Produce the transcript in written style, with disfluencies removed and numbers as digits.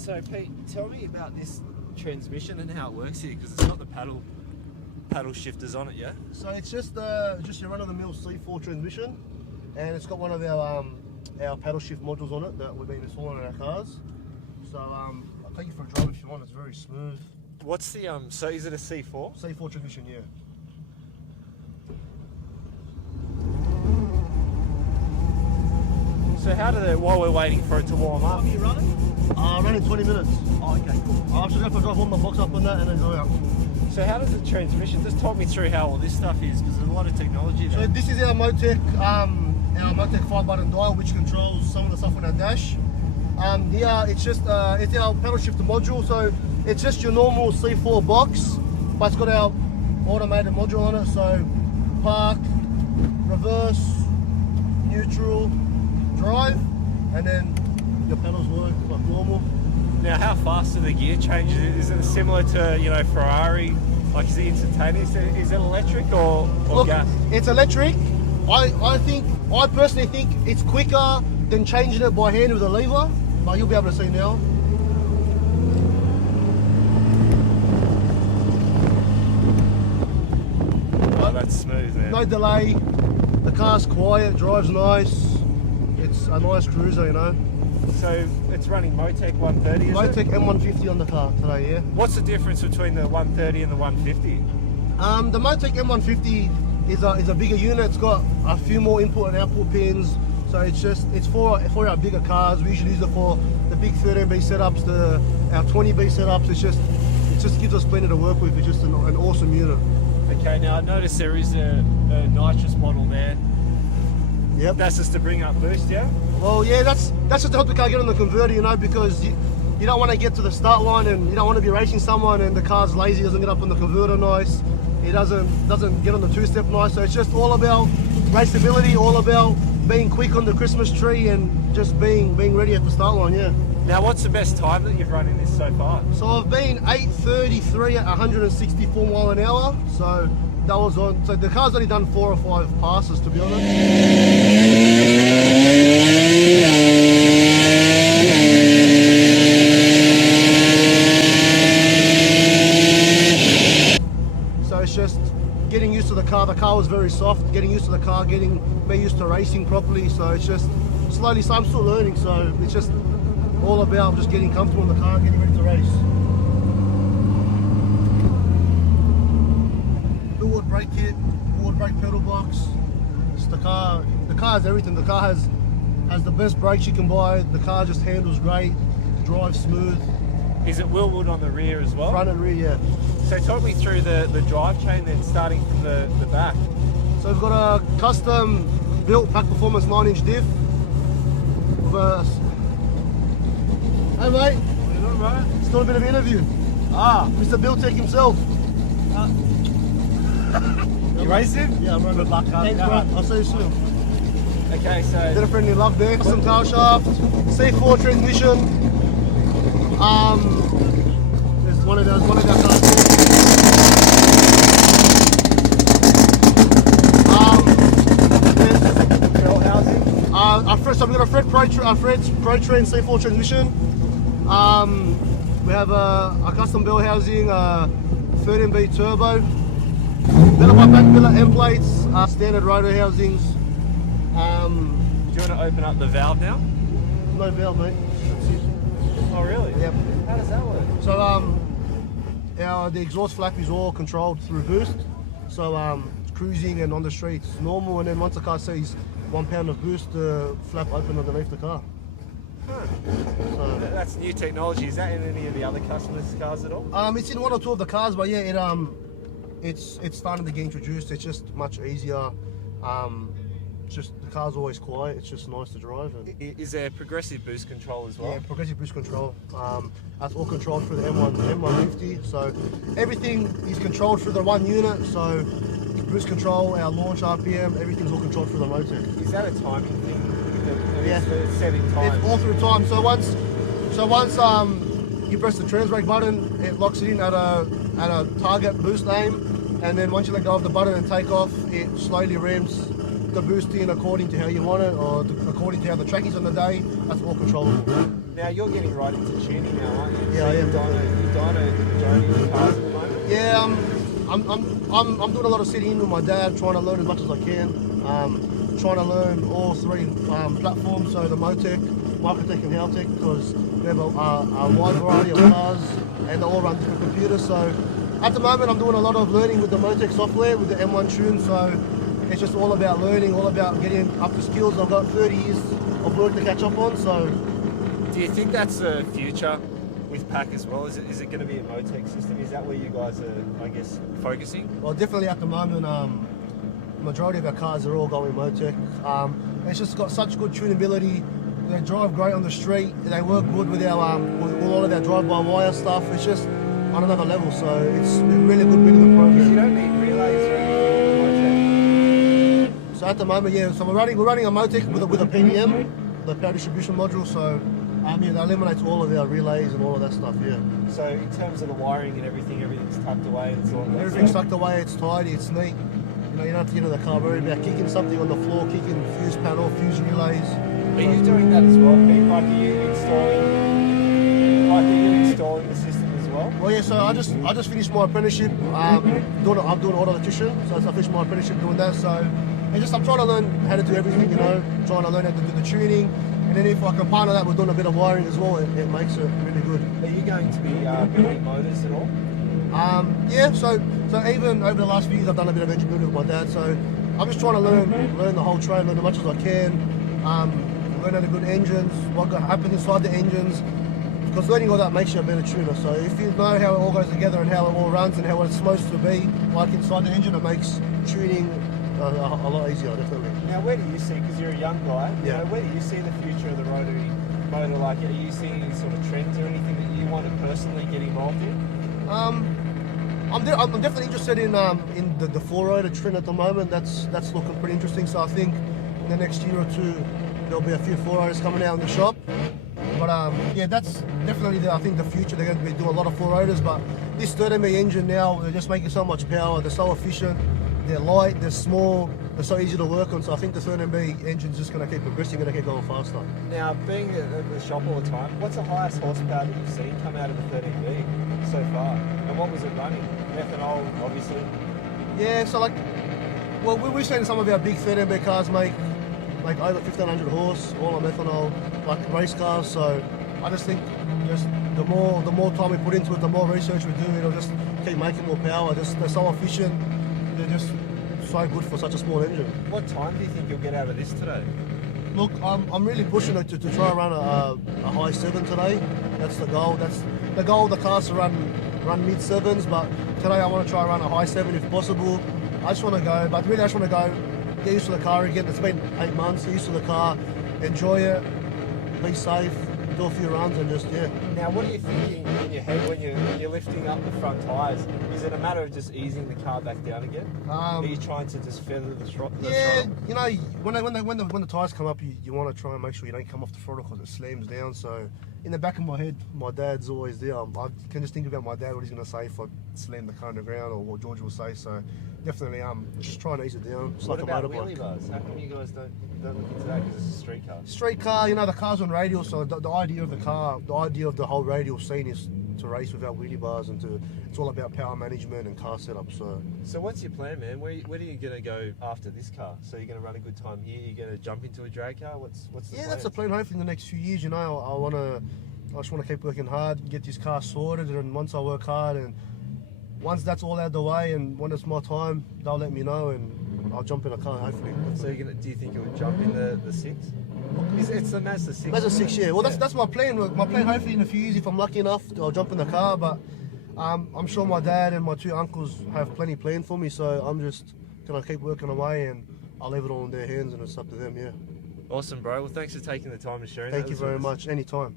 So Pete, tell me about this transmission and how it works here, because it's got the paddle shifters on it, yeah? So it's just your run-of-the-mill C4 transmission, and it's got one of our paddle shift modules on it that we've been installing in our cars. So I'll take you for a drive if you want. It's very smooth. What's the so is it a C4? C4 transmission, yeah. So how did it, while we're waiting for it to warm up? How are you running? Running 20 minutes. Oh, okay, cool. I'll actually go for a drive, warm the box up on that, and then go out. So how does the transmission, just talk me through how all this stuff is, because there's a lot of technology there. So this is our Motec 5-button dial, which controls some of the stuff on our dash. Here it's just it's our paddle shifter module, so it's just your normal C4 box, but it's got our automated module on it. So park, reverse, neutral, drive, and then your pedals work like normal. Now, how fast are the gear changes? Is it similar to, you know, Ferrari? Like, is it instantaneous? Is it electric or Look, gas? It's electric. I personally think it's quicker than changing it by hand with a lever, but you'll be able to see now. Oh, that's smooth, man. No delay. The car's quiet, drives nice. It's a nice cruiser, you know. So it's running Motec 130, is Motec it? M150 on the car today, yeah. What's the difference between the 130 and the 150? The Motec M150 is a bigger unit. It's got a few more input and output pins. So it's for our bigger cars. We usually use it for the big 13B setups, our 20B setups. It just gives us plenty to work with. It's just an awesome unit. Okay, now I noticed there is a Nitrous model there. Yep. That's just to bring up boost, yeah? Well, yeah, that's just to help the car get on the converter, you know, because you don't want to get to the start line and you don't want to be racing someone and the car's lazy, doesn't get up on the converter nice. It doesn't get on the two-step nice. So it's just all about raceability, all about being quick on the Christmas tree and just being ready at the start line, yeah. Now, what's the best time that you've run in this so far? So I've been 8:33 at 164 mile an hour. So that was on. So the car's only done 4 or 5 passes, to be honest. So it's just getting used to the car. The car was very soft. Getting used to the car, getting me used to racing properly. So it's just slowly. So I'm still learning. So it's just all about just getting comfortable in the car, getting ready to race. Forward brake kit, forward brake pedal box. Just the car has everything. The car has the best brakes you can buy. The car just handles great, drives smooth. Is it wheelwood on the rear as well? Front and rear, yeah. So talk me through the drive chain then, starting from the back. So we've got a custom built Pack Performance 9-inch diff. Hey mate. What are you doing, bro? Still a bit of an interview. Mr. Builtech himself. You racing? Yeah, I'm running. Good luck, Thanks, bro. I'll see you soon. Okay, so Bit of friendly love there. Custom tail shaft, C4 transmission. There's one of our cars. bell housing. So we've got a Fred Pro Train C4 transmission. We have a custom bell housing, 13B turbo. Then my back billet end plates, standard rotor housings. Do you want to open up the valve now? No valve, mate. Oh, really? Yep. How does that work? So the exhaust flap is all controlled through boost. So cruising and on the streets normal, and then once the car sees 1 pound of boost, the flap open underneath the car. Huh. So That's new technology. Is that in any of the other customers' cars at all? it's in 1 or 2 of the cars, but yeah, it's starting to get introduced. It's just much easier. Just the car's always quiet. It's just nice to drive. And Is there progressive boost control as well? yeah, progressive boost control. That's all controlled through the M150. So everything is controlled through the one unit. So boost control, our launch RPM, everything's all controlled through the Motec. Is that a timing thing? Yeah. It's setting time. It's all through time. So once you press the trans brake button, it locks it in at a target boost aim, and then once you let go of the button and take off, it slowly ramps the boosting according to how you want it, or according to how the track is on the day. That's all controllable. Now you're getting right into tuning now, aren't you? Yeah, I am. You're dyno cars at the moment? Yeah, I'm doing a lot of sitting in with my dad, trying to learn as much as I can. Trying to learn all three platforms, so the Motec, Microtech and Haltech, because we have a wide variety of cars and they all run different computers. So at the moment I'm doing a lot of learning with the Motec software, with the M1 tune, so it's just all about learning, all about getting up to skills. I've got 30 years of work to catch up on, so... Do you think that's the future with PAC as well? Is it going to be a Motec system? Is that where you guys are, I guess, focusing? Well, definitely at the moment, majority of our cars are all going Motec. It's just got such good tunability. They drive great on the street. They work good with our with all of our drive-by-wire stuff. It's just on another level. So it's a really good program. You don't need relays or anything with Motec. So at the moment, yeah. So we're running a Motec with a PDM, the power distribution module. So yeah, that eliminates all of our relays and all of that stuff. Yeah. So in terms of the wiring and everything's tucked away and so on. Everything's tucked away. It's tidy. It's neat. You know, you don't have to get in the car worried about kicking something on the floor, kicking fuse panel, fuse relays. Are you doing that as well, Pete? Like, are you installing the system as well? Well, yeah. So I just finished my apprenticeship. I'm doing auto electrician. So I finished my apprenticeship doing that. So I'm trying to learn how to do everything. You know, trying to learn how to do the tuning. And then if I can partner that with doing a bit of wiring as well, it makes it really good. Are you going to be building motors at all? Yeah, so even over the last few years I've done a bit of engine building with my dad, so I'm just trying to learn the whole trade, learn as much as I can, learn how to good engines, what happens inside the engines, because learning all that makes you a better tuner. So if you know how it all goes together and how it all runs and how it's supposed to be, like inside the engine, it makes tuning a lot easier, definitely. Now, where do you see, because you're a young guy, yeah. You know, where do you see the future of the Rotary motor? Like, are you seeing any sort of trends or anything that you want to personally get involved in? I'm definitely interested in the 4-rotor trend at the moment. That's looking pretty interesting. So I think in the next year or two there'll be a few 4-rotors coming out in the shop. But yeah, that's definitely I think the future. They're going to be doing a lot of 4-rotors. But this 30mm engine now, they're just making so much power. They're so efficient. They're light. They're small. They're so easy to work on. So I think the 30mm engine's just going to keep progressing. Going to keep going faster. Now, being at the shop all the time, what's the highest horsepower that you've seen come out of the 30mm so far? And what was it running? Methanol, obviously. Yeah, so well, we've seen some of our big 30mm cars make over 1,500 horse, all on methanol, like race cars. So I just think just the more time we put into it, the more research we do, it'll just keep making more power. They're so efficient. They're just so good for such a small engine. What time do you think you'll get out of this today? Look, I'm really pushing it to try and run a high 7 today. That's the goal. That's the goal of the cars, to run mid 7s, but today I want to try and run a high 7 if possible. I just want to go, but really I just want to go, get used to the car again. It's been 8 months, get used to the car, enjoy it, be safe, do a few runs and just, yeah. Now, what are you thinking in your head when you're lifting up the front tyres? Is it a matter of just easing the car back down again? Are you trying to just feather the throttle? Yeah, you know, when the tyres come up, you want to try and make sure you don't come off the throttle because it slams down. So in the back of my head, my dad's always there. I can just think about my dad, what he's going to say if I slam the car on the ground, or what George will say. So definitely, just trying to ease it down. It's what like about a motorbike. wheelie bars? How come you guys don't look into that, because it's a street car? Street car, you know, the car's on radial, so the idea of the car, the idea of the whole radial scene is to race without wheelie bars, and it's all about power management and car setup. So what's your plan, man? Where are you going to go after this car? So you're going to run a good time here? You're going to jump into a drag car? What's the plan? That's the plan. Hopefully in the next few years, you know, I just want to keep working hard, get this car sorted, and once I work hard, and once that's all out of the way, and when it's my time, they'll let me know, and I'll jump in a car, hopefully. So do you think you would jump in the 6? It's the Mazda 6. Mazda 6, yeah. Well, that's my plan. My plan, hopefully in a few years, if I'm lucky enough, I'll jump in the car. But I'm sure my dad and my 2 uncles have plenty planned for me, so I'm just gonna keep working away, and I'll leave it all in their hands, and it's up to them. Yeah. Awesome, bro. Well, thanks for taking the time to share. Thank you very much. Anytime.